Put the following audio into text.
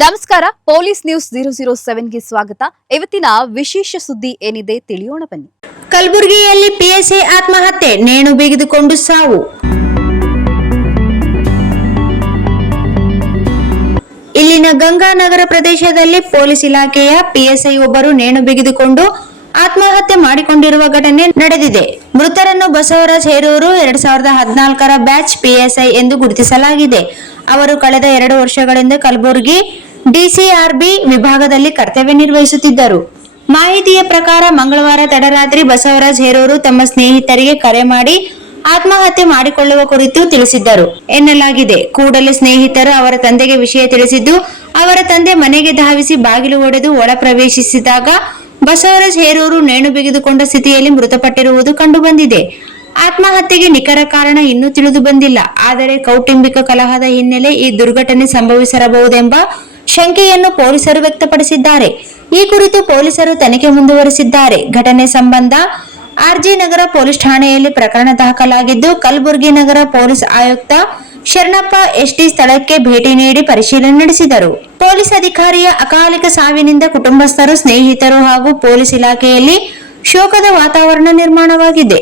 ನಮಸ್ಕಾರ, police news 007ಗೆ ಸ್ವಾಗತ. ಇವತ್ತಿನ ವಿಶೇಷ ಸುದ್ದಿ ಏನಿದೆ ತಿಳಿಯೋಣ ಬನ್ನಿ. ಕಲಬುರಗಿಯಲ್ಲಿ ಪಿಎಸ್ಐ ಆತ್ಮಹತ್ಯೆ, ನೇಣು ಬಿಗಿದುಕೊಂಡು ಸಾವು. ಇಲ್ಲಿನ ಗಂಗಾನಗರ ಪ್ರದೇಶದಲ್ಲಿ ಪೊಲೀಸ್ ಇಲಾಖೆಯ ಪಿಎಸ್ಐ ಒಬ್ಬರು ನೇಣು ಬಿಗಿದುಕೊಂಡು ಆತ್ಮಹತ್ಯೆ ಮಾಡಿಕೊಂಡಿರುವ ಘಟನೆ ನಡೆದಿದೆ. ಮೃತರನ್ನು ಬಸವರಾಜ್ ಹೇರೂರು 2014ರ ಬ್ಯಾಚ್ ಪಿಎಸ್ಐ ಎಂದು ಗುರುತಿಸಲಾಗಿದೆ. ಅವರು ಕಳೆದ 2 ವರ್ಷಗಳಿಂದ ಕಲಬುರಗಿ ಡಿಸಿಆರ್ಬಿ ವಿಭಾಗದಲ್ಲಿ ಕರ್ತವ್ಯ ನಿರ್ವಹಿಸುತ್ತಿದ್ದರು. ಮಾಹಿತಿಯ ಪ್ರಕಾರ ಮಂಗಳವಾರ ತಡರಾತ್ರಿ ಬಸವರಾಜ್ ಹೇರೂರು ತಮ್ಮ ಸ್ನೇಹಿತರಿಗೆ ಕರೆ ಮಾಡಿ ಆತ್ಮಹತ್ಯೆ ಮಾಡಿಕೊಳ್ಳುವ ಕುರಿತು ತಿಳಿಸಿದ್ದರು ಎನ್ನಲಾಗಿದೆ. ಕೂಡಲೇ ಸ್ನೇಹಿತರು ಅವರ ತಂದೆಗೆ ವಿಷಯ ತಿಳಿಸಿದ್ದು, ಅವರ ತಂದೆ ಮನೆಗೆ ಧಾವಿಸಿ ಬಾಗಿಲು ಒಡೆದು ಒಳ ಪ್ರವೇಶಿಸಿದಾಗ ಬಸವರಾಜ್ ಹೇರೂರು ನೇಣು ಬಿಗಿದುಕೊಂಡ ಸ್ಥಿತಿಯಲ್ಲಿ ಮೃತಪಟ್ಟಿರುವುದು ಕಂಡುಬಂದಿದೆ. ಆತ್ಮಹತ್ಯೆಗೆ ನಿಖರ ಕಾರಣ ಇನ್ನೂ ತಿಳಿದು ಬಂದಿಲ್ಲ. ಆದರೆ ಕೌಟುಂಬಿಕ ಕಲಹದ ಹಿನ್ನೆಲೆ ಈ ದುರ್ಘಟನೆ ಸಂಭವಿಸಿರಬಹುದೆಂಬ ಶಂಕೆಯನ್ನು ಪೊಲೀಸರು ವ್ಯಕ್ತಪಡಿಸಿದ್ದಾರೆ. ಈ ಕುರಿತು ಪೊಲೀಸರು ತನಿಖೆ ಮುಂದುವರೆಸಿದ್ದಾರೆ. ಘಟನೆ ಸಂಬಂಧ ಆರ್ಜಿ ನಗರ ಪೊಲೀಸ್ ಠಾಣೆಯಲ್ಲಿ ಪ್ರಕರಣ ದಾಖಲಾಗಿದ್ದು, ಕಲಬುರಗಿ ನಗರ ಪೊಲೀಸ್ ಆಯುಕ್ತ ಶರಣಪ್ಪ ಎಸ್ಟಿ ಸ್ಥಳಕ್ಕೆ ಭೇಟಿ ನೀಡಿ ಪರಿಶೀಲನೆ ನಡೆಸಿದರು. ಪೊಲೀಸ್ ಅಧಿಕಾರಿಯ ಅಕಾಲಿಕ ಸಾವಿನಿಂದ ಕುಟುಂಬಸ್ಥರು, ಸ್ನೇಹಿತರು ಹಾಗೂ ಪೊಲೀಸ್ ಇಲಾಖೆಯಲ್ಲಿ ಶೋಕದ ವಾತಾವರಣ ನಿರ್ಮಾಣವಾಗಿದೆ.